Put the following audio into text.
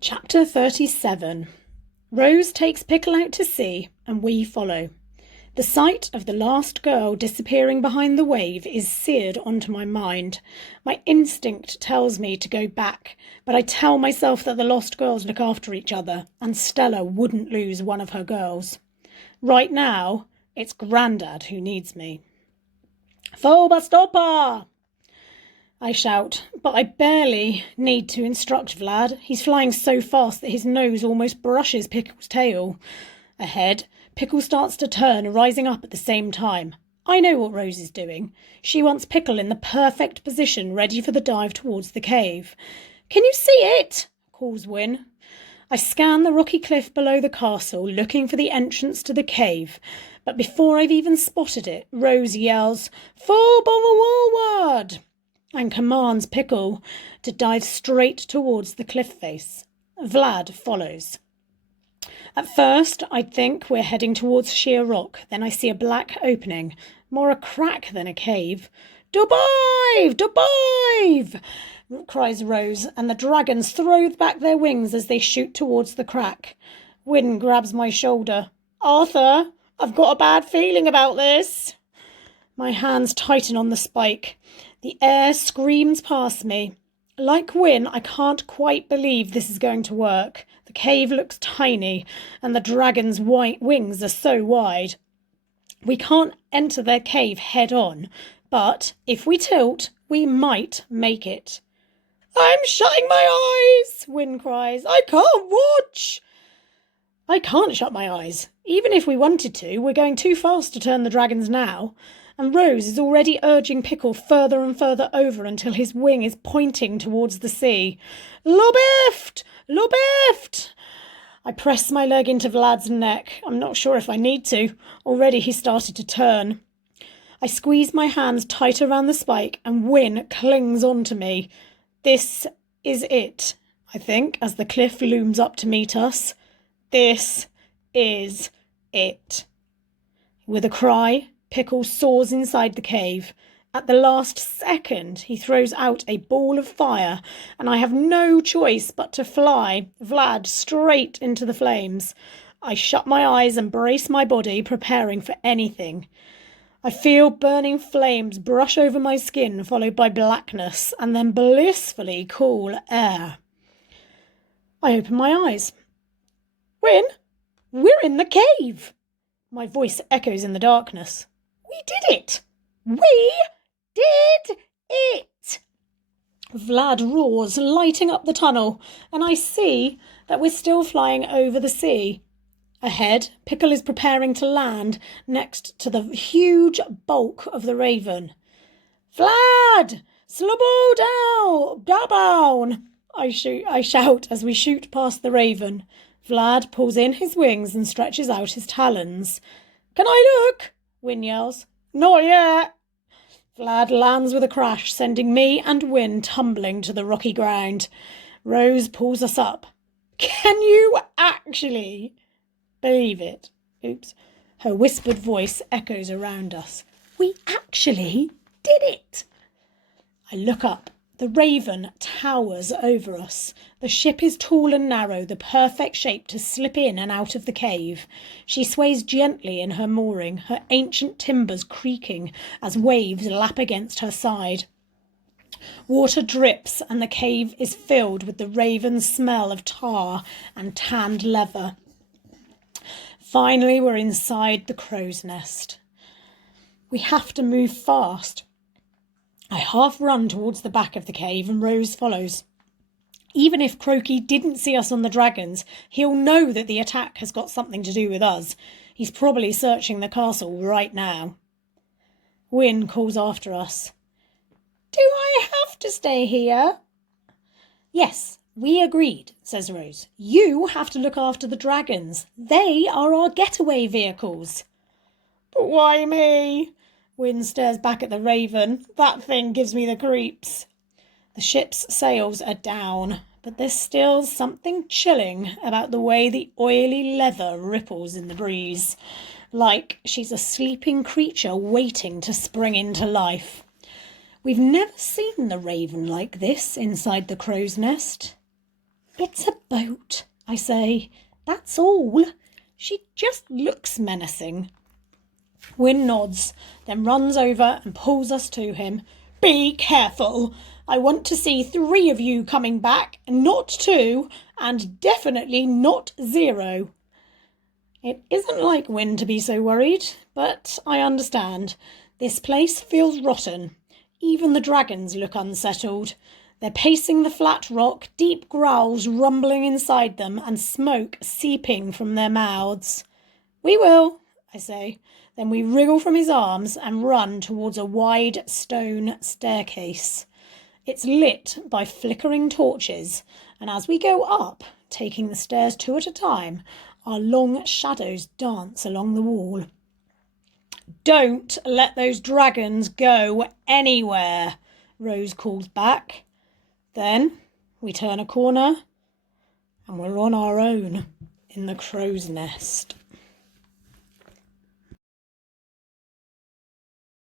Chapter 37. Rose takes Pickle out to sea, and we follow. The sight of the last girl disappearing behind the wave is seared onto my mind. My instinct tells me to go back, but I tell myself that the lost girls look after each other, and Stella wouldn't lose one of her girls. Right now, it's Grandad who needs me. Foba stopper! I shout, but I barely need to instruct Vlad. He's flying so fast that his nose almost brushes Pickle's tail. Ahead, Pickle starts to turn, rising up at the same time. I know what Rose is doing. She wants Pickle in the perfect position, ready for the dive towards the cave. "Can you see it?" calls Win. I scan the rocky cliff below the castle, looking for the entrance to the cave. But before I've even spotted it, Rose yells, "Forward!" and commands Pickle to dive straight towards the cliff face. Vlad follows. At first, I think we're heading towards sheer rock. Then I see a black opening, more a crack than a cave. "Dive! Dive!" cries Rose, and the dragons throw back their wings as they shoot towards the crack. Wynne grabs my shoulder. "Arthur, I've got a bad feeling about this." My hands tighten on the spike. The air screams past me. Like Wynne, I can't quite believe this is going to work. The cave looks tiny, and the dragon's white wings are so wide. We can't enter their cave head on, but if we tilt, we might make it. "I'm shutting my eyes," Wynne cries. "I can't watch." I can't shut my eyes. Even if we wanted to, we're going too fast to turn the dragons now. And Rose is already urging Pickle further and further over until his wing is pointing towards the sea. "Lobift! Lobift!" I press my leg into Vlad's neck. I'm not sure if I need to. Already he started to turn. I squeeze my hands tight around the spike and Wynne clings onto me. This is it, I think, as the cliff looms up to meet us. This is it. With a cry, Pickle soars inside the cave. At the last second, he throws out a ball of fire, and I have no choice but to fly Vlad straight into the flames. I shut my eyes and brace my body, preparing for anything. I feel burning flames brush over my skin, followed by blackness, and then blissfully cool air. I open my eyes. "Wynne, we're in the cave!" My voice echoes in the darkness. "We did it! We did it!" Vlad roars, lighting up the tunnel, and I see that we're still flying over the sea. Ahead, Pickle is preparing to land next to the huge bulk of the Raven. "Vlad! Slow down! I shout as we shoot past the Raven. Vlad pulls in his wings and stretches out his talons. "Can I look?" Wynne yells. "Not yet." Vlad lands with a crash, sending me and Wynne tumbling to the rocky ground. Rose pulls us up. "Can you actually believe it?" Oops. Her whispered voice echoes around us. "We actually did it." I look up. The Raven towers over us. The ship is tall and narrow, the perfect shape to slip in and out of the cave. She sways gently in her mooring, her ancient timbers creaking as waves lap against her side. Water drips and the cave is filled with the Raven's smell of tar and tanned leather. Finally, we're inside the crow's nest. We have to move fast. I half run towards the back of the cave and Rose follows. Even if Croaky didn't see us on the dragons, he'll know that the attack has got something to do with us. He's probably searching the castle right now. Wynne calls after us. "Do I have to stay here?" "Yes, we agreed," says Rose. "You have to look after the dragons. They are our getaway vehicles." "But why me?" Wynne stares back at the Raven. "That thing gives me the creeps." The ship's sails are down, but there's still something chilling about the way the oily leather ripples in the breeze, like she's a sleeping creature waiting to spring into life. We've never seen the Raven like this inside the crow's nest. It's a boat, I say. That's all. She just looks menacing. Wynne nods, then runs over and pulls us to him. Be careful. I want to see 3 of you coming back, not 2, and definitely not 0. It isn't like Wynne to be so worried, but I understand. This place feels rotten. Even the dragons look unsettled. They're pacing the flat rock, deep growls rumbling inside them and smoke seeping from their mouths. We will, I say. Then we wriggle from his arms and run towards a wide stone staircase. It's lit by flickering torches, and as we go up, taking the stairs 2 at a time, our long shadows dance along the wall. Don't let those dragons go anywhere, Rose calls back. Then we turn a corner and we're on our own in the crow's nest.